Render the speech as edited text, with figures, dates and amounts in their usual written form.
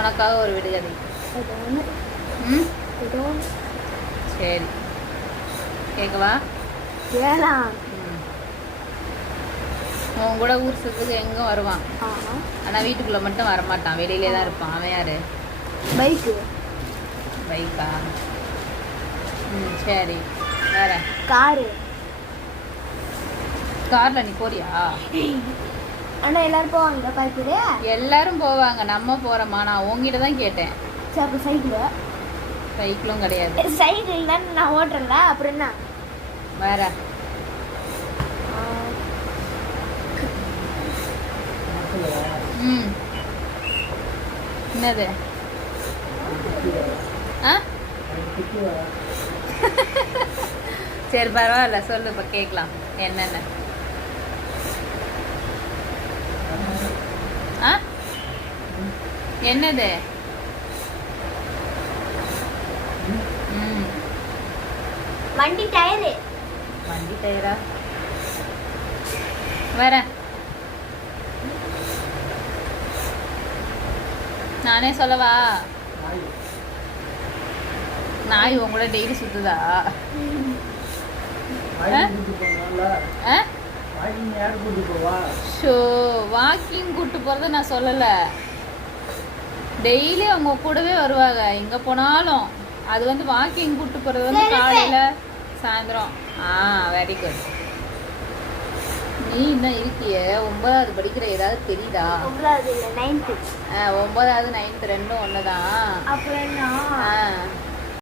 உனக்காக ஒரு விடுகதை. ம் சரி கேட்கவா? உன் கூட ஊர் சுத்துக்கு எங்கே வருவான், ஆனால் வீட்டுக்குள்ளே மட்டும் வரமாட்டான், வெளியிலே தான் இருப்பான். அவன் யாரு? பைக்கா? சரி வேற? கார்ல நீ போறியா? ஆனா எல்லாரும் போவாங்க பைக்ல. எல்லாரும் போவாங்க, நம்ம போறோமா? நான் உங்ககிட்ட தான் கேட்டேன். அப்ப சைக்கிளும் கிடையாது. சைக்கிள் தான் நான் ஓட்டுறல. அப்புறம் என்ன வேற? என்னது? சரி பரவாயில்ல, சொல்லு இப்ப கேட்கலாம். என்னென்ன? என்னது? வண்டி டயரு. வண்டி டயரா? வேற? நானே சொல்லவா? நாய் உன் கூட டெய்லி சுத்துதா? ஷோ வாக்கிங் கூட்டு போறத நான் சொல்லல. டெய்லி அவங்க கூடவே வருவாங்க எங்க போனாலும். அது வந்து வாக்கிங் கூட்டு போறது வந்து காலையில சாயந்தரம். Very good. நீ இன்னும் இருக்கிய 9வது படிக்கிற, ஏதாவது தெரியுதா? 9வது இல்ல 9th. 9வது 9th ரெண்டும் ஒண்ணுதான். அப்புறம்